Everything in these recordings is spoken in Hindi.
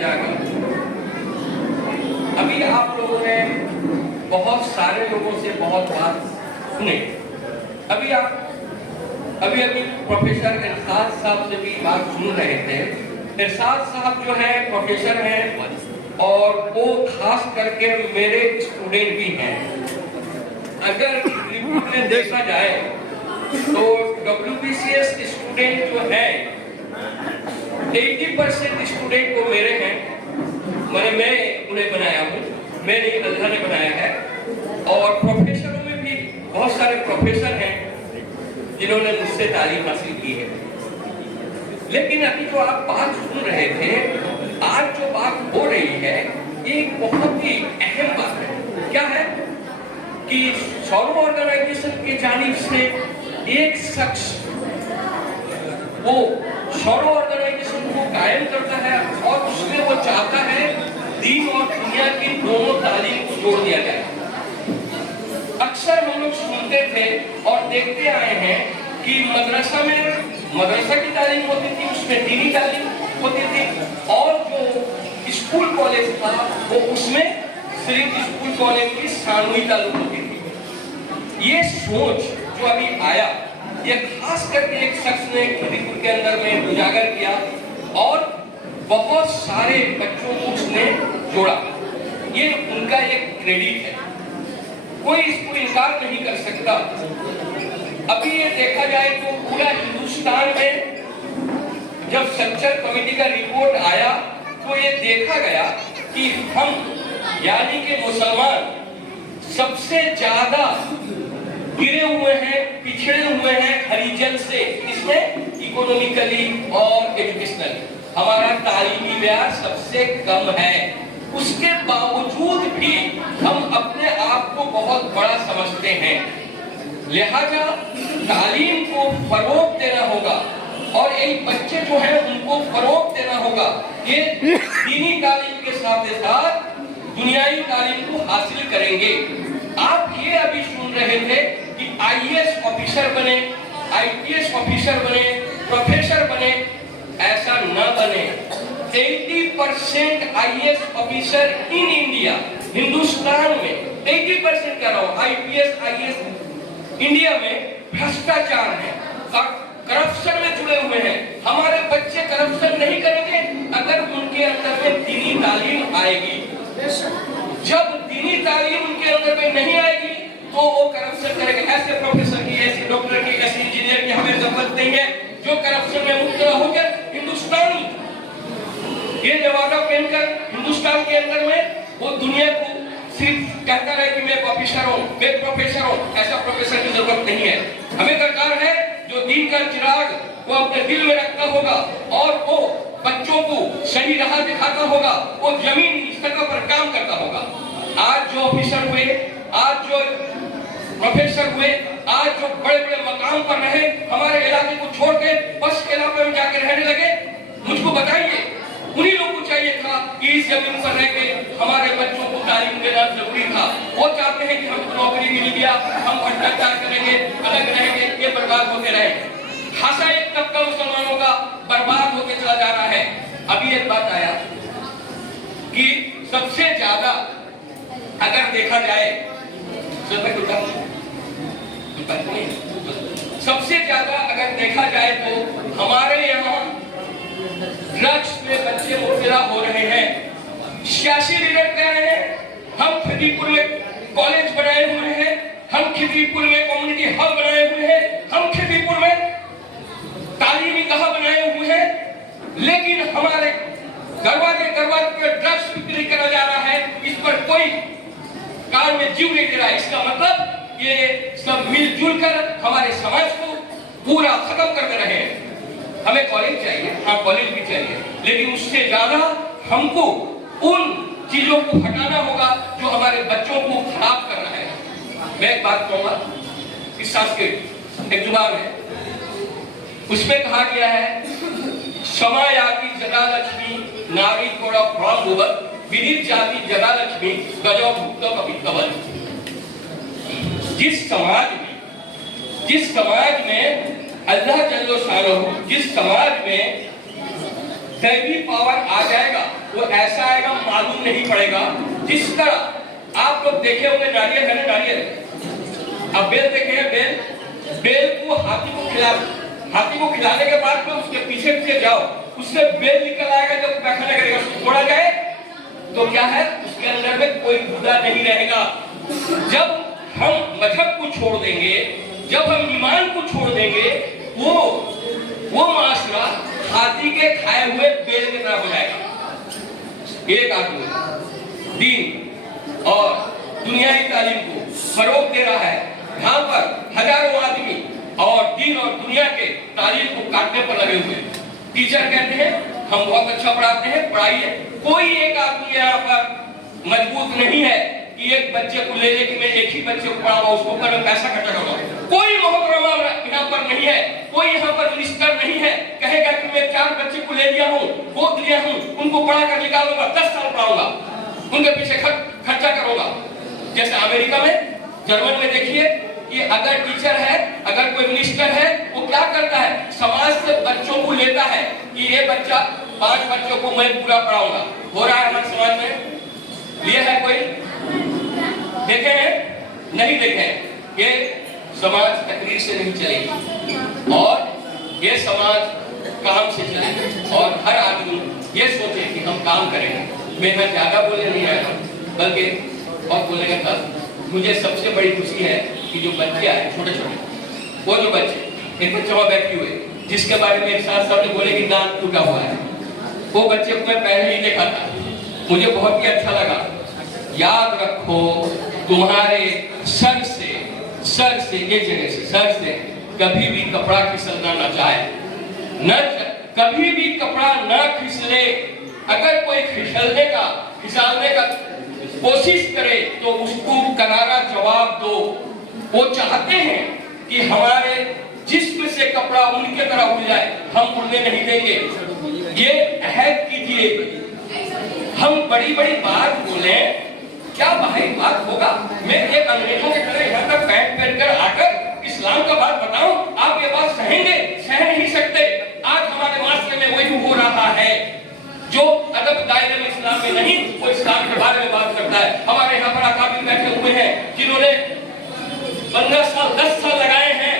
जागा। अभी आप लोगों ने बहुत सारे लोगों से बहुत बात सुने। अभी प्रोफेसर इरशाद साहब से भी बात सुन रहे थे। इरशाद साहब जो है प्रोफेसर हैं और वो खास करके मेरे स्टूडेंट भी हैं। अगर रिपोर्ट में देखा जाए तो WBCS स्टूडेंट जो है 80% स्टूडेंट को मेरे हैं, मैंने मैं उन्हें बनाया हूँ, मैं नहीं अल्लाह ने बनाया है। और प्रोफेसरों में भी बहुत सारे प्रोफेसर हैं जिन्होंने मुझसे तालीम हासिल की है। लेकिन अभी जो आप बात सुन रहे थे, आज जो बात हो रही है ये बहुत ही अहम बात है। क्या है कि सौर ऑर्गेनाइजेशन के जानिब से एक शख्स वो सौर ऑर्गेनाइजेशन को कायम करता है और उसमें वो चाहता है दीन और दुनिया की दोनों तालीम को जोड़ दिया जाए। अक्सर हम लोग सुनते थे और देखते आए हैं कि मदरसा में मदरसा की तालीम होती थी, उसमें दीनी तालीम होती थी, और जो स्कूल कॉलेज था वो उसमें सिर्फ स्कूल कॉलेज की सामूहिक तालीम होती थी। ये सोच जो अभी आया, ये खास करके एक शख्स ने खिदीपुर के अंदर में उजागर किया और बहुत सारे बच्चों को उसने जोड़ा। ये उनका एक क्रेडिट है, कोई इसको इनकार नहीं कर सकता। अभी ये देखा जाए तो पूरा हिंदुस्तान में जब सेंट्रल कमेटी का रिपोर्ट आया तो ये देखा गया कि हम यानी कि मुसलमान सबसे ज्यादा गिरे हुए हैं, पिछड़े हुए हैं हरिजन से, इसमें इकोनॉमिकली और एजुकेशनली हमारा तालीमी व्यय सबसे कम है। उसके बावजूद भी हम अपने आप को बहुत बड़ा समझते हैं। लिहाजा तालीम को फरोग देना होगा और एक बच्चे जो है उनको फरोग देना होगा। ये दीनी तालीम के साथ साथ दुनियावी तालीम को हासिल करेंगे। आप ये अभी सुन रहे थे कि IAS ऑफिसर बने, IPS ऑफिसर बने, प्रोफेसर बने, ऐसा न बने। 80% IAS officer in India, Hindustan में 80% कह रहा हूँ, IPS IAS इंडिया में भ्रष्टाचार है और करप्शन में जुड़े हुए हैं। हमारे बच्चे करप्शन नहीं करेंगे अगर उनके अंदर में दीनी तालीम आएगी। जब दीनी तालीम उनके अंदर में नहीं आएगी तो वो करप्शन करेंगे। ऐसे प्रोफेसर की, ऐसे डॉक्टर की, ऐसे इंजीनियर की हमें जरूरत नहीं है जो करप्शन में मुक्त होकर हिंदुस्तान ये नवादा पहनकर हिंदुस्तान के अंदर में वो दुनिया को सिर्फ कहता रहे कि मैं ऑफिसर हूँ, मैं प्रोफेसर हूँ। ऐसा प्रोफेसर की जरूरत नहीं है। हमें दरकार है जो दीन का चिराग वो अपने दिल में रखता होगा और वो बच्चों को सही राह दिखाता होगा, वो जमीन सतह पर काम करता होगा। आज जो ऑफिसर हुए, आज जो प्रोफेसर हुए, आज जो बड़े बड़े मकाम पर रहे, हमारे इलाके को छोड़ के बस के इलाके में जाकर रहने लगे, मुझको बताइए उन्हीं लोगों को चाहिए था कि इस जमीन पर रह के हमारे बच्चों को तालीम देना जरूरी था। वो चाहते हैं कि हमको नौकरी मिल गया, हम भ्रष्टाचार करेंगे, अलग रहेंगे, ये बर्बाद होते रहे। खासा एक तबका मुसलमानों का बर्बाद होकर चला जा रहा है। अभी एक बात आया कि सबसे ज्यादा अगर देखा जाए सबसे ज्यादा अगर देखा जाए तो हमारे यहाँ ड्रग्स में बच्चे मुब्तला हो रहे हैं। सियासी लीडर कह रहे हैं हम खिदीपुर में कॉलेज बनाए हुए हैं, हम खिदीपुर में कम्युनिटी हब बनाए हुए हैं, हम खिदीपुर में तालीमी कहा बनाए हुए हैं, लेकिन हमारे दरवाजे पे ड्रग्स बिक्री करा जा रहा है। इस पर कोई कार में जीव नहीं दे रहा है। इसका मतलब ये सब मिलजुल कर हमारे समाज को पूरा खत्म कर रहे हैं। हमें कॉलेज चाहिए, हाँ कॉलेज भी चाहिए, लेकिन उससे ज्यादा हमको उन चीजों को हटाना होगा जो हमारे बच्चों को खराब कर रहा है। मैं एक बात कहूंगा, इस संस्कृत एक जुबान है, उसमें कहा गया है समायाति जदा लक्ष्मी नारी थोड़ा फ्रॉम गोबर विदित जाति जदा लक्ष्मी गजो भुक्तो कपितवल। जिस समाज में अल्लाह जल्लो शानो, जिस समाज में दैवी पावर आ जाएगा, वो ऐसा आएगा मालूम नहीं पड़ेगा। जिस तरह आप लोग देखे होंगे नारियल है ना, नारियल, अब बेल देखे हैं, बेल को हाथी को खिलाने के बाद में उसके पीछे पीछे जाओ, उससे बेल निकल आएगा। जब पैखाना करेगा उसको छोड़ा जाए तो क्या है, उसके अंदर में कोई गुदा नहीं रहेगा। जब हम मजहब को छोड़ देंगे, जब हम ईमान को छोड़ देंगे, वो माशरा हाथी के खाए हुए बेल की तरह हो जाएगा। एक आदमी दीन और दुनियावी तालीम को फरोग दे रहा है, यहाँ पर हजारों आदमी और दीन और दुनिया के तालीम को काटने पर लगे हुए। टीचर कहते हैं हम बहुत अच्छा पढ़ाते हैं, पढ़ाइए। कोई एक आदमी यहाँ पर मजबूत नहीं है कि एक बच्चे को ले लेके मैं एक ही बच्चे को पढ़ाऊंगा, उसको ऊपर मैं पैसा खर्चा करूंगा। कोई मोहतरमा यहाँ पर नहीं है, कोई यहाँ पर मिनिस्टर नहीं है कहेगा कि मैं 4 बच्चे को ले लिया हूँ, गोद लिया हूँ, उनको पढ़ा कर निकालूंगा, 10 साल पढ़ाऊंगा, उनके पीछे खर्चा करूंगा। जैसे अमेरिका में, जर्मन में देखिए कि अगर टीचर है, अगर कोई मिनिस्टर है, वो क्या करता है, समाज से बच्चों को लेता है कि ये बच्चा 5 बच्चों को मैं पूरा पढ़ाऊंगा। हो रहा है हमारे समाज में, लिए है कोई देखे हैं? नहीं देखे। ये समाज तकरीर से नहीं चलेगी और ये समाज काम से चलेगी। और हर आदमी ये सोचे कि हम काम करेंगे। मैं ज्यादा बोलने नहीं आया, बल्कि और बोलने का मुझे सबसे बड़ी खुशी है कि जो बच्चे आए छोटे छोटे, वो जो बच्चे, एक बच्चे वहां बैठे हुए जिसके बारे में एक साथ सामने बोले कि दांत टूटा हुआ है, वो बच्चे को मैं पहले ही देखा था, मुझे बहुत ही अच्छा लगा। याद रखो, तुम्हारे सर से ये जगह से, सर से कभी भी कपड़ा फिसलना न चाहे, कभी भी कपड़ा न फिसले। अगर कोई फिसलने का कोशिश करे तो उसको करारा जवाब दो। वो चाहते हैं कि हमारे जिस्म से कपड़ा उनके तरह उड़ जाए, हम उड़ने नहीं देंगे। ये अहद कीजिए। हम बड़ी बड़ी बात बोले, क्या भाई बात होगा? मैं एक अंग्रेजों की तरह यहाँ तक पैंट पहनकर आकर इस्लाम का बात बताऊं, आप ये बात सहेंगे? सह नहीं सकते। आज हमारे माशरे में वही हो रहा है। जो अदब दायरे में इस्लाम में नहीं, वो इस्लाम के बारे में बात करता है। हमारे यहाँ पर अकाबिर बैठे हुए हैं जिन्होंने 15 साल 10 साल लगाए हैं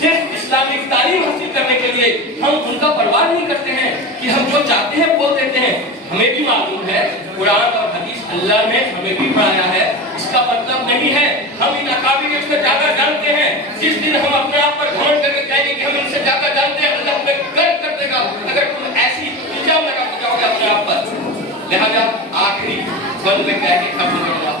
सिर्फ इस्लामिक तालीम हासिल करने के लिए। हम उनका परवाह नहीं करते हैं कि हम जो चाहते हैं बोल देते हैं। हमें भी मालूम है कुरान और हदीस अल्लाह ने हमें भी पढ़ाया है। इसका मतलब नहीं है हम इन अकाबिर से ज्यादा जानते हैं। जिस दिन हम अपने आप पर घमंड करके कहेंगे कि हम इनसे ज्यादा जानते हैं, अल्लाह हमें गर्व कर देगा। अगर तुम ऐसी इल्जाम लगा के जाओगे अपने आप पर। लिहाजा आखिरी बंद में कह के खत्म करूंगा।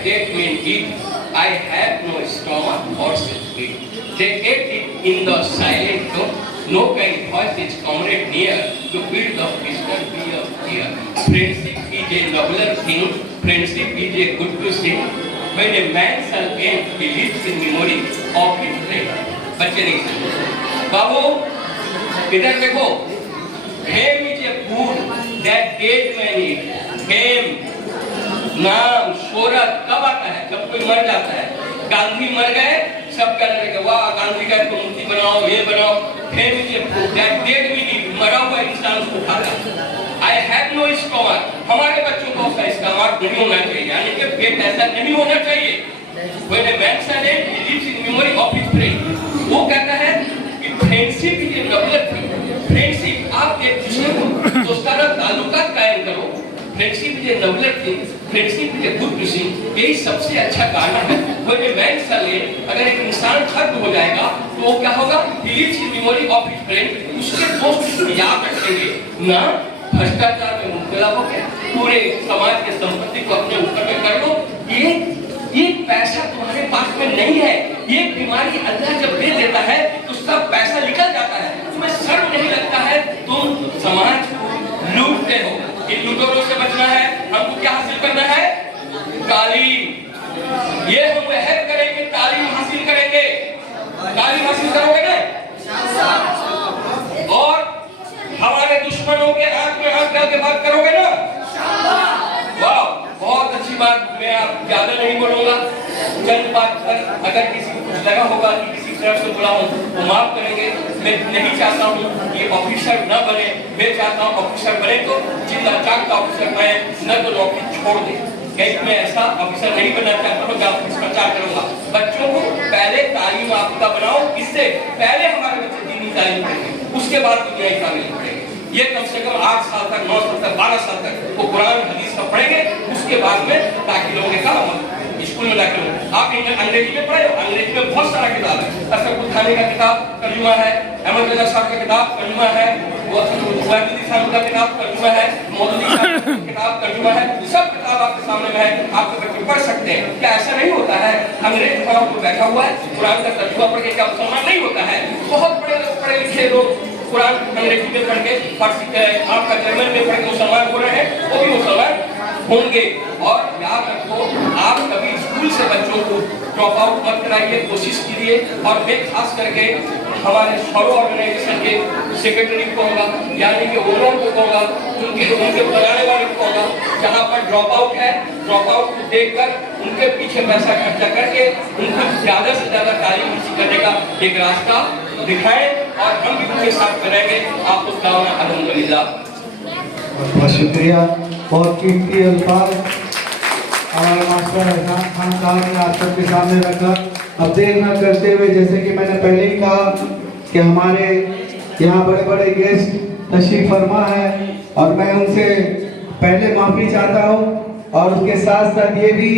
That men eat. I have no stomach or spirit. They ate it in the silent tone. No kind voice its comrade near to build the Christian be of fear. Friendship is a nobler thing. Friendship is a good to sing. When a man shall end, he lives in memory of his friend. बच्चे नहीं सुनते। बाबू इधर देखो। Fame is a food that dead men eat. Fame नाम शोहरत कब आता है? जब कोई मर जाता है। गांधी मर गए, सब कहने लगे वाह गांधी का तो मूर्ति बनाओ, ये बनाओ। मरा हुआ इंसान उसको खाता। I have no stomach. हमारे बच्चों को उसका स्टमक नहीं होना चाहिए, यानी कि पेट ऐसा नहीं होना चाहिए। When a man shall end, he lives in memory of his friend. वो कहता है कि friendship is a noble thing. Friendship, आप एक दूसरे को दोस्ताना ताल्लुकात कायम करो। Friendship is a noble thing. Friendship is a good thing. यही सबसे अच्छा कारण है। When a man shall end, अगर एक इंसान खत्म हो जाएगा तो वो क्या होगा? He lives in memory of his friend. उसके दोस्त उसको याद रखेंगे, ना भ्रष्टाचार में मुब्तला होकर पूरे समाज के संपत्ति को अपने ऊपर में कर लो। ये पैसा तुम्हारे पास में नहीं है। ये बीमारी अल्लाह जब दे देता है तो सब पैसा निकल जाता है। तुम्हें शर्म नहीं लगता है? तुम समाज को लूटते हो। इन लुटेरों से बचना है। हमको क्या हासिल करना है? तालीम। ये हम वहद करेंगे, तालीम हासिल करेंगे। तालीम हासिल करोगे ना? और हमारे दुश्मनों के आंख में आंख डाल के बात करोगे ना? वाह, बहुत बात मैं आप ज्यादा नहीं बोलूंगा, चंद बात पर अगर किसी को कुछ लगा होगा कि किसी तरफ से बोला हूँ तो माफ करेंगे। मैं नहीं चाहता हूँ कि ऑफिसर न बने, मैं चाहता हूँ ऑफिसर बने तो जिला चाक का ऑफिसर बने, न तो नौकरी छोड़ दे। कहीं मैं ऐसा ऑफिसर नहीं बनना चाहता हूँ जहाँ भ्रष्टाचार करूंगा। बच्चों को पहले तालीम याफ्ता बनाओ, इससे पहले हमारे बच्चे दीनी तालीम पढ़ेंगे, उसके बाद दुनियाई तालीम पढ़ेंगे। ये कम से कम 8 साल तक, 9 साल तक, 12 साल तक वो कुरान हदीस का पढ़ेंगे, उसके बाद में ताकि लोगों का स्कूल में जाकर आप अंग्रेजी में पढ़े हो, अंग्रेजी में बहुत सारा किताब है। असफुल थानी का किताब तर्जुमा है, अहमद रजा साहब का किताब तर्जुमा है, वाहिदी साहब का किताब तर्जुमा है, मौदूदी साहब का किताब तर्जुमा है। सब किताब आपके सामने में है, आपके बच्चे पढ़ सकते हैं। क्या ऐसा नहीं होता है अंग्रेज वहां पर बैठा हुआ है कुरान का तर्जुमा पढ़ के क्या मुसलमान नहीं होता है? बहुत बड़े पढ़े लिखे लोग कुरान अंग्रेजी में पढ़ के, आपका जर्मन में पढ़ के मुसलमान हो रहे हैं, वो भी मुसलमान होंगे। और याद रखो, आप कभी स्कूल से बच्चों को ड्रॉप आउट मत कराइए, कोशिश कीजिए। और मैं खास करके हमारे शोरो ऑर्गेनाइजेशन के सेक्रेटरी को कहूँगा, यानी कि ओनर को कहूँगा, उनके बनाने वाले को कहूँगा, जहाँ पर ड्रॉप आउट है, ड्रॉप आउट को देखकर उनके पीछे पैसा खर्चा करके उनको ज्यादा से ज्यादा तालीम हासिल करने का एक रास्ता दिखाएं और हम भी उनके साथ करेंगे। आपको दावना अल्हम्दुलिल्लाह। बहुत शुक्रिया, बहुत कीमती अल्फाज हमारे मास्टर एहसान खान साहब ने आप सबके सामने रखा। अब देर न करते हुए, जैसे कि मैंने पहले ही कहा कि हमारे यहाँ बड़े बड़े गेस्ट तशरीफ फरमा है और मैं उनसे पहले माफ़ी चाहता हूँ और उसके साथ साथ ये भी